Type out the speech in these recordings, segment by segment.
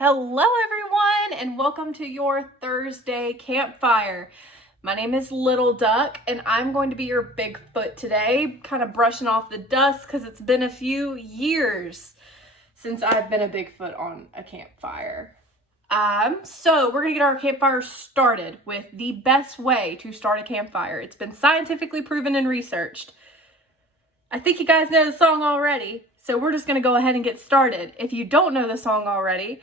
Hello everyone and welcome to your Thursday campfire. My name is Little Duck and I'm going to be your Bigfoot today, kind of brushing off the dust because it's been a few years since I've been a Bigfoot on a campfire. So we're gonna get our campfire started with the best way to start a campfire. It's been scientifically proven and researched. I think you guys know the song already, so we're just gonna go ahead and get started. If you don't know the song already,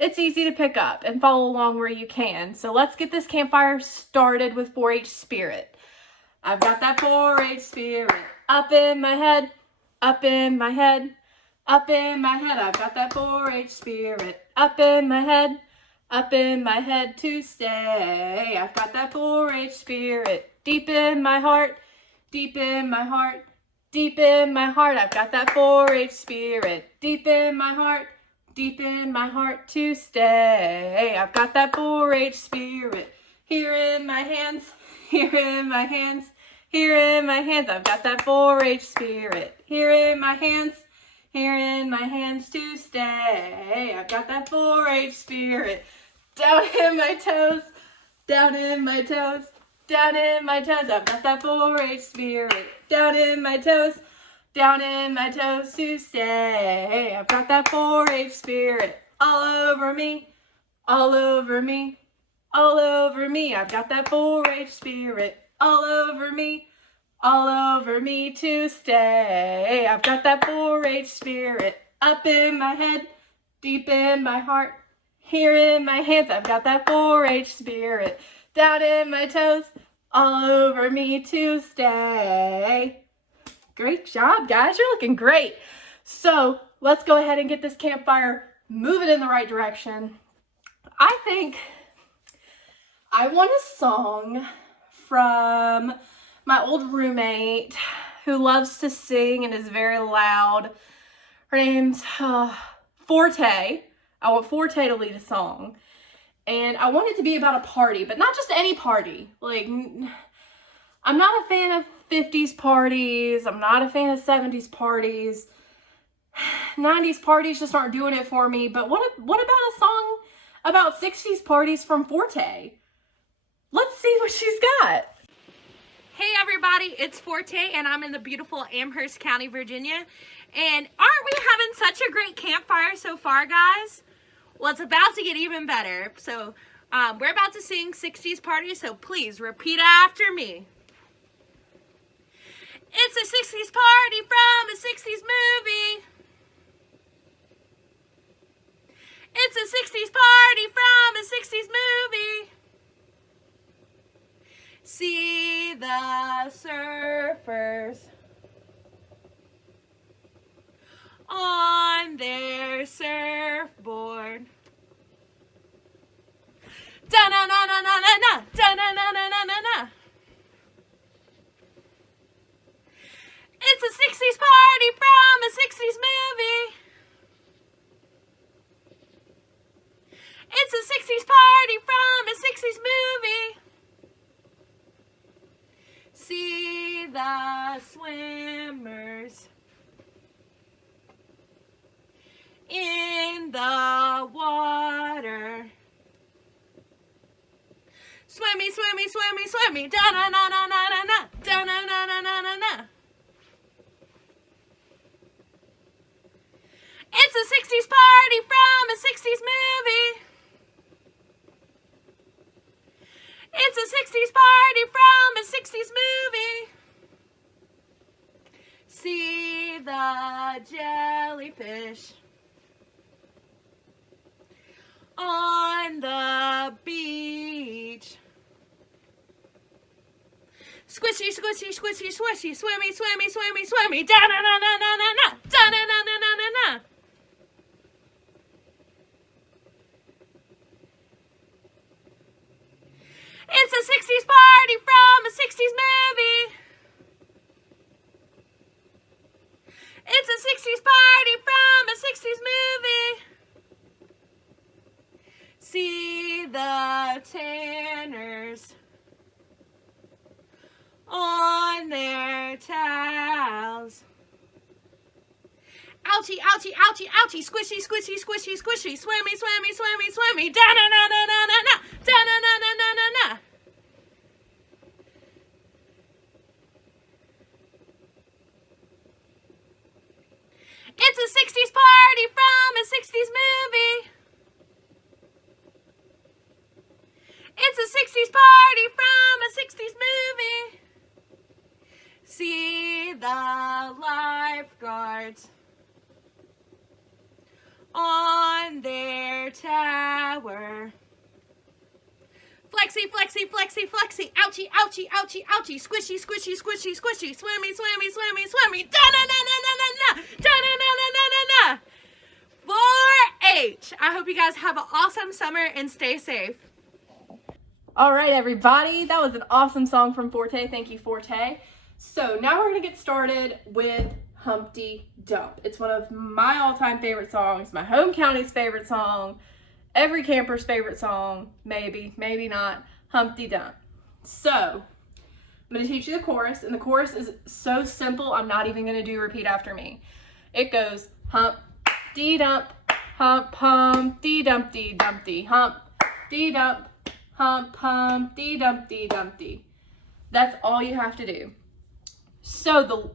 it's easy to pick up and follow along where you can. So let's get this campfire started with 4-H spirit. I've got that 4-H spirit up in my head, up in my head, up in my head. I've got that 4-H spirit up in my head to stay. I've got that 4-H spirit deep in my heart, deep in my heart, deep in my heart. I've got that 4-H spirit deep in my heart to stay. I've got that 4-H spirit here in my hands, here in my hands, here in my hands. I've got that 4-H spirit here in my hands to stay. I've got that 4-H spirit down in my toes, down in my toes, down in my toes. I've got that 4-H spirit down in my toes to stay. I've got that 4-H spirit all over me, all over me, all over me. I've got that 4-H spirit all over me to stay. I've got that 4-H spirit up in my head, deep in my heart, here in my hands. I've got that 4-H spirit down in my toes, all over me to stay. Great job, guys. You're looking great. So let's go ahead and get this campfire moving in the right direction. I think I want a song from my old roommate who loves to sing and is very loud. Her name's Forte. I want Forte to lead a song. And I want it to be about a party, but not just any party. Like, I'm not a fan of 50s parties. I'm not a fan of 70s parties. 90s parties just aren't doing it for me. But what about a song about 60s parties from Forte? Let's see what she's got. Hey everybody, it's Forte and I'm in the beautiful Amherst County, Virginia. And aren't we having such a great campfire so far, guys? Well, it's about to get even better. So we're about to sing 60s party, so please repeat after me. It's a 60s party from a 60s movie. It's a 60s party from a 60s movie. See the surfers on their surfboard. Da-na-na-na-na-na-na, da-na-na-na-na-na-na. It's a 60s party from a 60s movie. It's a 60s party from a 60s movie. See the swimmers in the water. Swimmy, swimmy, swimmy, swimmy. Da-na-na-na-na-na-na, da-na-na-na-na-na-na. It's a 60s party from a 60s movie. It's a 60s party from a 60s movie. See the jellyfish on the beach. Squishy, squishy, squishy, squishy, swimmy, swimmy, swimmy, swimmy. Da-na-na-na-na-na-na, da-na-na-na-na-na-na. It's a 60s party from a 60s movie. It's a 60s party from a 60s movie. See the tanners on their towels ouchie, ouchie, ouchie, ouchie, squishy, squishy, squishy, squishy, swimmy, swimmy, swimmy, swimmy, da-na-na-na-na-na-na, da-na-na-na-na-na-na. It's a 60s party from a 60s movie. It's a 60s party from a 60s movie. See the lifeguards on their tower. Flexy, flexy, flexy, flexy, ouchie, ouchie, ouchie, ouchie, squishy, squishy, squishy, squishy, swimmy, swimmy, swimmy, swimmy, da-na-na-na-na-na-na, da-na-na-na-na-na-na. 4-H. I hope you guys have an awesome summer and stay safe. All right, everybody, that was an awesome song from Forte. Thank you, Forte. So now we're gonna get started with Humpty Dump. It's one of my all-time favorite songs, my home county's favorite song, every camper's favorite song, maybe not, Humpty Dump. So I'm gonna teach you the chorus, and the chorus is so simple, I'm not even gonna do repeat after me. It goes Humpty Dump, hump, Humpty Dumpty Dumpty, Humpty Dump, hump, Humpty Dumpty Dumpty. That's all you have to do. So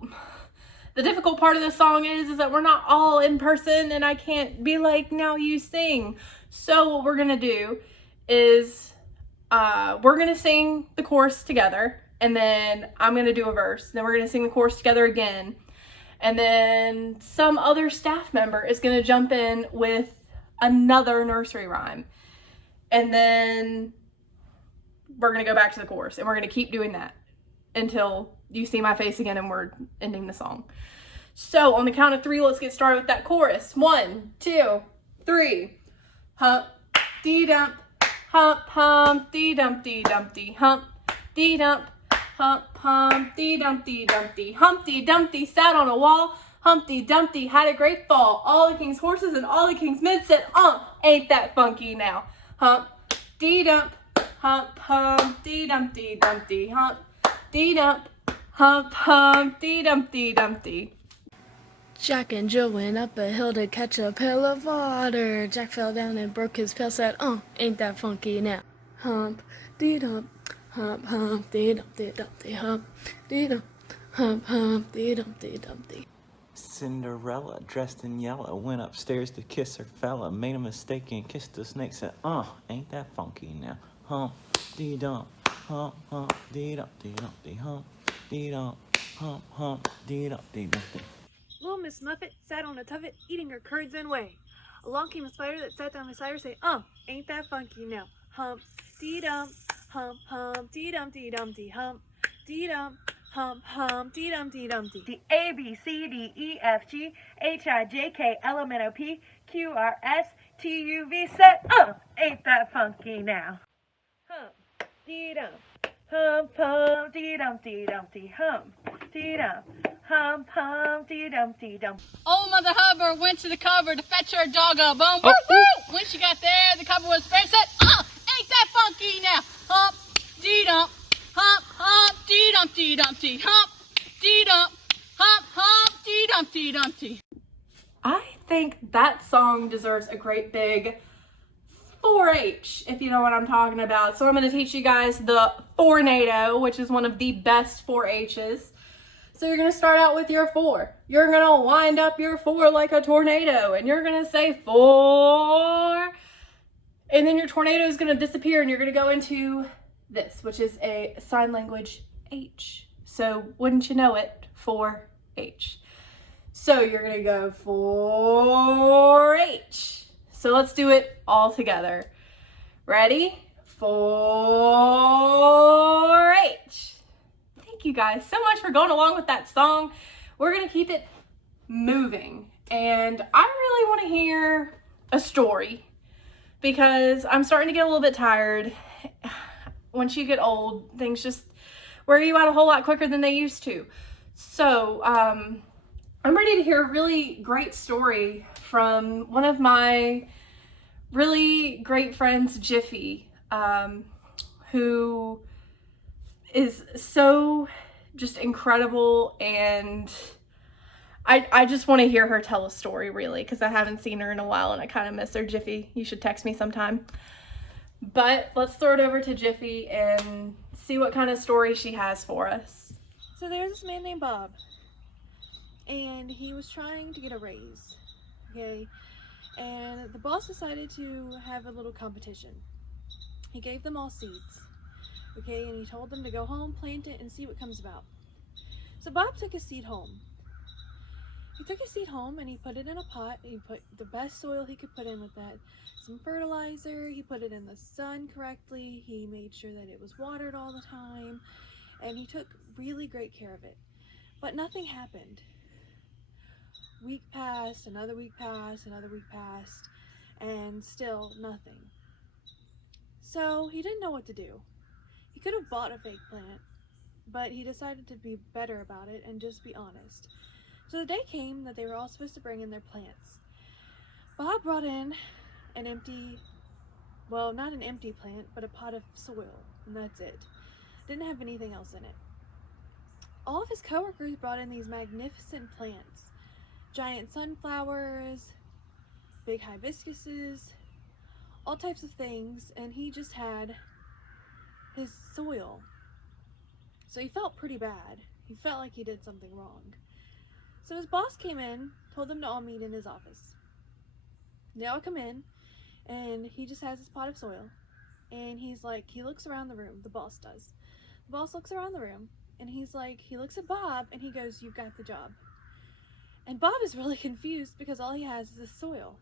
the difficult part of the song is that we're not all in person and I can't be like, now you sing. So what we're gonna do is we're gonna sing the chorus together, and then I'm gonna do a verse. Then we're gonna sing the chorus together again. And then some other staff member is gonna jump in with another nursery rhyme. And then we're gonna go back to the chorus, and we're gonna keep doing that until you see my face again and we're ending the song. So on the count of 3, let's get started with that chorus. 1, 2, 3. Humpty Dump, hump, Humpty Dumpty Dumpty, Humpty Dump, hump, Humpty Dumpty Dumpty. Humpty Dumpty sat on a wall, Humpty Dumpty had a great fall. All the king's horses and all the king's men said, ain't that funky now. Humpty Dump, hump, Humpty Dumpty Dumpty, Humpty Dump, hump, Humpty Dumpty Dumpty. Jack and Jill went up a hill to catch a pail of water. Jack fell down and broke his pail, said, ain't that funky now. Hump-dee-dump, hump-humpty-dumpty-dumpty, hump-dee-dump, hump-humpty-dumpty-dumpty. Cinderella, dressed in yellow, went upstairs to kiss her fella. Made a mistake and kissed the snake, said, ain't that funky now. Hump-dee-dump, hump-humpty-dumpty-dumpty, hump-dee-dump, hump-humpty-dumpty-dumpty. Little Miss Muffet sat on a tuffet, eating her curds and whey. Along came a spider that sat down beside her, saying, ain't that funky now. Hump-dee-dump, hump-humpty-dumpty-dumpty, hump-dee-dump, hump-humpty-dumpty-dumpty. The A, B, C, D, E, F, G, H, I, J, K, L, M, N, O, P, Q, R, S, T, U, V, said, ain't that funky now. Hump-dee-dump, hump-humpty-dumpty-dumpty, hump-dee-dump, hump-humpty-dumpty-dump. Old Mother Hubbard went to the cupboard to fetch her dog a bone. Woo, woo! When she got there, the cupboard was bare. Said, ain't that funky now? Hump-dee-dump, hump-humpty-dumpty-dumpty, hump-dee-dump, hump-humpty-dumpty-dumpty. I think that song deserves a great big 4-H, if you know what I'm talking about. So I'm going to teach you guys the tornado, which is one of the best 4-H's. So you're going to start out with your 4. You're going to wind up your 4 like a tornado, and you're going to say 4. And then your tornado is going to disappear, and you're going to go into this, which is a sign language H. So wouldn't you know it, 4-H. So you're going to go 4-H. So let's do it all together. Ready? 4-H. Thank you guys so much for going along with that song. We're going to keep it moving. And I really want to hear a story because I'm starting to get a little bit tired. Once you get old, things just wear you out a whole lot quicker than they used to. So I'm ready to hear a really great story from one of my really great friends, Jiffy, who is so just incredible, and I just want to hear her tell a story, really, because I haven't seen her in a while and I kind of miss her. Jiffy, you should text me sometime. But let's throw it over to Jiffy and see what kind of story she has for us. So there's this man named Bob, and he was trying to get a raise, okay? And the boss decided to have a little competition. He gave them all seeds, okay? And he told them to go home, plant it, and see what comes about. So Bob took his seed home. He took his seed home and he put it in a pot. He put the best soil he could put in with that. Some fertilizer, he put it in the sun correctly. He made sure that it was watered all the time. And he took really great care of it. But nothing happened. Week passed, another week passed, another week passed, and still nothing. So he didn't know what to do. He could have bought a fake plant, but he decided to be better about it and just be honest. So the day came that they were all supposed to bring in their plants. Bob brought in an empty, well, not an empty plant, but a pot of soil, and that's it. Didn't have anything else in it. All of his coworkers brought in these magnificent plants. Giant sunflowers, big hibiscuses, all types of things, and he just had his soil. So he felt pretty bad. He felt like he did something wrong. So his boss came in, told them to all meet in his office. They all come in, and he just has his pot of soil, and he's like, he looks around the room, the boss does. The boss looks around the room, and he's like, he looks at Bob, and he goes, "You've got the job." And Bob is really confused because all he has is this soil.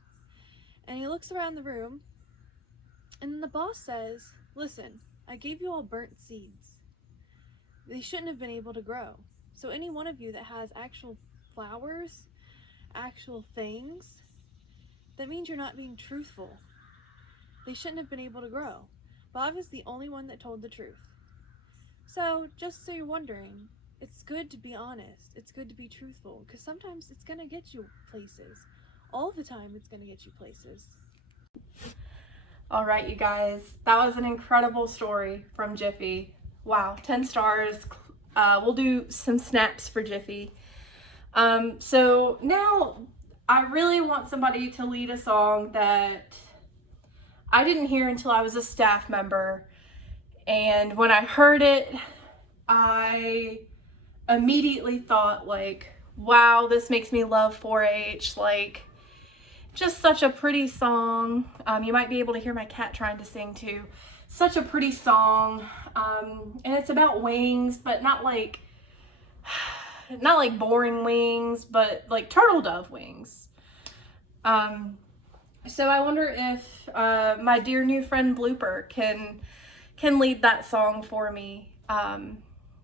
And he looks around the room, and then the boss says, "Listen, I gave you all burnt seeds. They shouldn't have been able to grow. So any one of you that has actual flowers, actual things, that means you're not being truthful. They shouldn't have been able to grow." Bob is the only one that told the truth. So, just so you're wondering, it's good to be honest. It's good to be truthful, because sometimes it's going to get you places. All the time it's going to get you places. All right, you guys, that was an incredible story from Jiffy. Wow, 10 stars. We'll do some snaps for Jiffy. So now I really want somebody to lead a song that I didn't hear until I was a staff member. And when I heard it, I immediately thought, like, wow, this makes me love 4-H. Like, just such a pretty song. You might be able to hear my cat trying to sing too. Such a pretty song. And it's about wings, but not like boring wings, but like turtle dove wings. So I wonder if my dear new friend Blooper can lead that song for me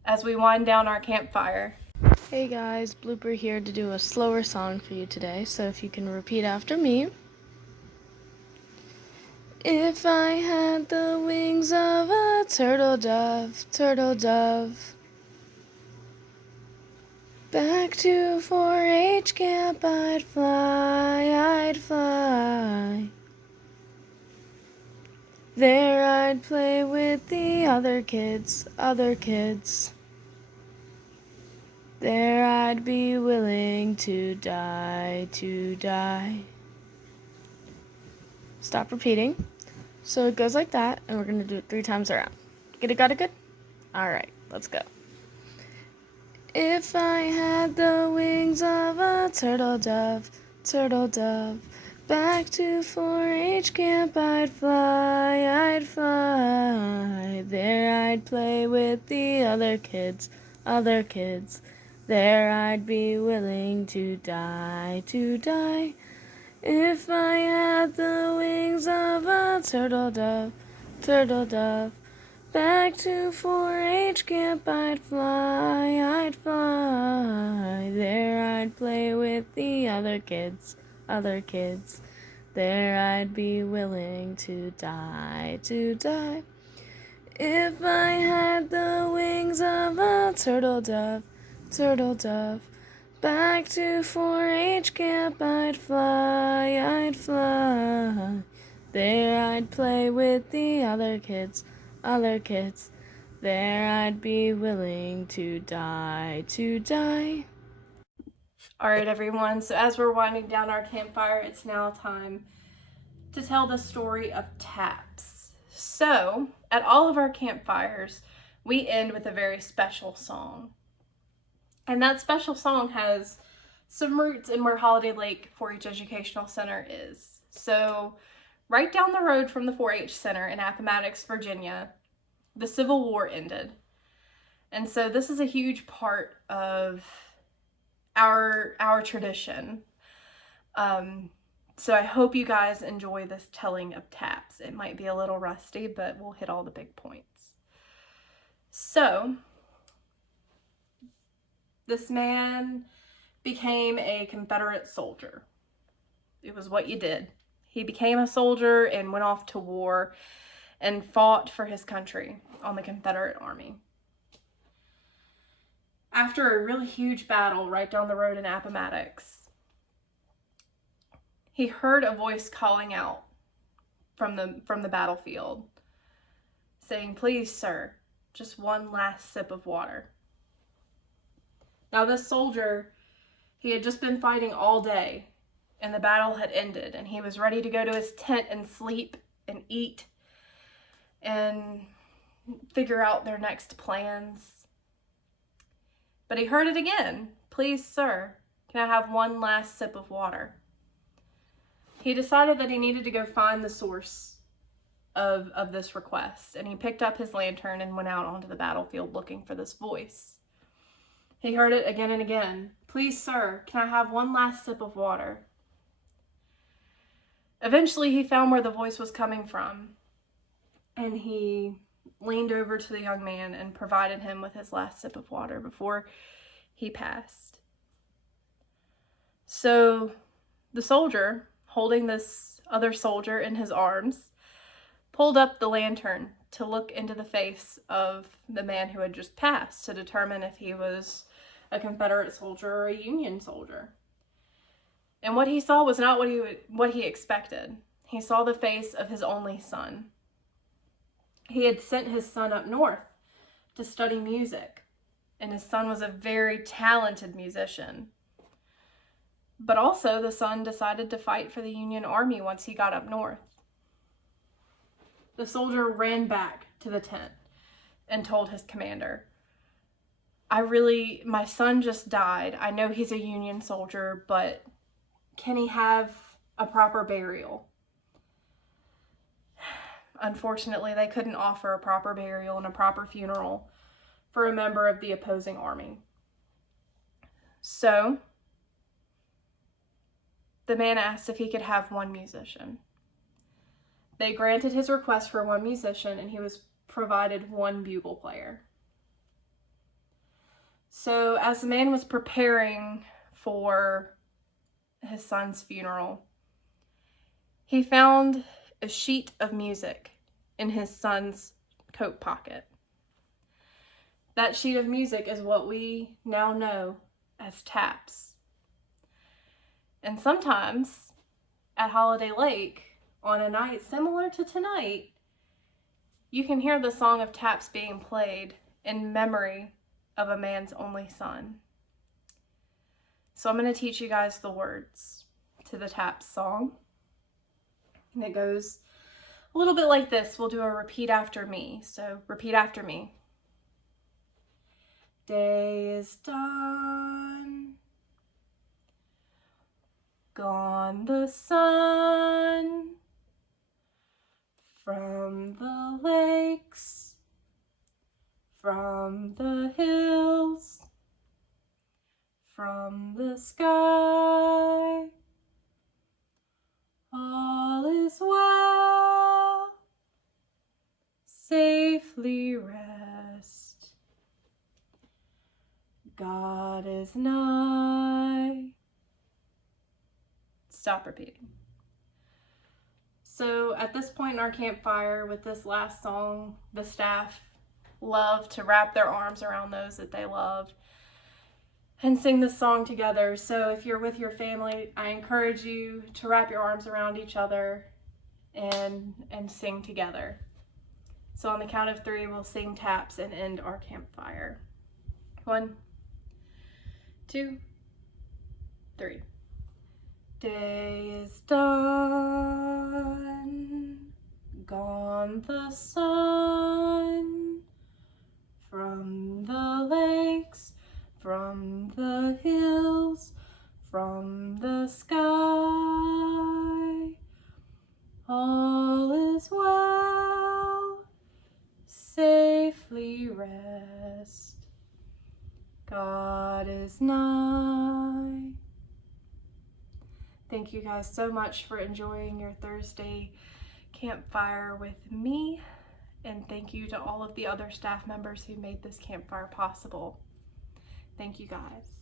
as we wind down our campfire. Hey guys, Blooper here to do a slower song for you today, so if you can repeat after me. If I had the wings of a turtle dove, back to 4-H camp I'd fly. There I'd play with the other kids. There I'd be willing to die. Stop repeating. So it goes like that, and we're going to do it 3 times around. Got it good? Alright, let's go. If I had the wings of a turtle dove, back to 4-H camp I'd fly. There I'd play with the other kids. There I'd be willing to die. If I had the wings of a turtle dove, back to 4-H camp I'd fly. There I'd play with the other kids. There I'd be willing to die. If I had the wings of a turtle dove, back to 4-H camp I'd fly. There I'd play with the other kids. There I'd be willing to die. All right, everyone. So as we're winding down our campfire, it's now time to tell the story of taps. So at all of our campfires, we end with a very special song. And that special song has some roots in where Holiday Lake 4-H Educational Center is. So right down the road from the 4-H Center in Appomattox, Virginia, the Civil War ended. And so this is a huge part of our tradition. So I hope you guys enjoy this telling of taps. It might be a little rusty, but we'll hit all the big points. So this man became a Confederate soldier. It was what you did. He became a soldier and went off to war and fought for his country on the Confederate Army. After a really huge battle right down the road in Appomattox, he heard a voice calling out from the battlefield, saying, "Please, sir, just one last sip of water." Now this soldier, he had just been fighting all day, and the battle had ended, and he was ready to go to his tent and sleep and eat and figure out their next plans. But he heard it again. "Please, sir, can I have one last sip of water?" He decided that he needed to go find the source of this request, and he picked up his lantern and went out onto the battlefield looking for this voice. He heard it again and again. "Please, sir, can I have one last sip of water?" Eventually, he found where the voice was coming from, and he leaned over to the young man and provided him with his last sip of water before he passed. So the soldier, holding this other soldier in his arms, pulled up the lantern to look into the face of the man who had just passed to determine if he was a Confederate soldier or a Union soldier. And what he saw was not what he expected. He saw the face of his only son. He had sent his son up north to study music, and his son was a very talented musician. But also, the son decided to fight for the Union Army once he got up north. The soldier ran back to the tent and told his commander, my son just died. I know he's a Union soldier, but can he have a proper burial?" Unfortunately, they couldn't offer a proper burial and a proper funeral for a member of the opposing army. So the man asked if he could have one musician. They granted his request for one musician, and he was provided one bugle player. So as the man was preparing for his son's funeral, he found a sheet of music in his son's coat pocket. That sheet of music is what we now know as taps. And sometimes at Holiday Lake, on a night similar to tonight, you can hear the song of taps being played in memory of a man's only son. So I'm going to teach you guys the words to the taps song. And it goes a little bit like this. We'll do a repeat after me. So repeat after me. Day is done, gone the sun, from the lakes, from the hills, from the sky. All is well, safely rest. God is nigh. Stop repeating. So at this point in our campfire, with this last song, the staff love to wrap their arms around those that they love and sing this song together. So if you're with your family, I encourage you to wrap your arms around each other and sing together. So on the count of 3, we'll sing taps and end our campfire. 1, 2, 3. Day is done, gone the sun, from the lakes, from the hills, from the sky. All is well, safely rest. God is nigh. Thank you guys so much for enjoying your Thursday campfire with me. And thank you to all of the other staff members who made this campfire possible. Thank you guys.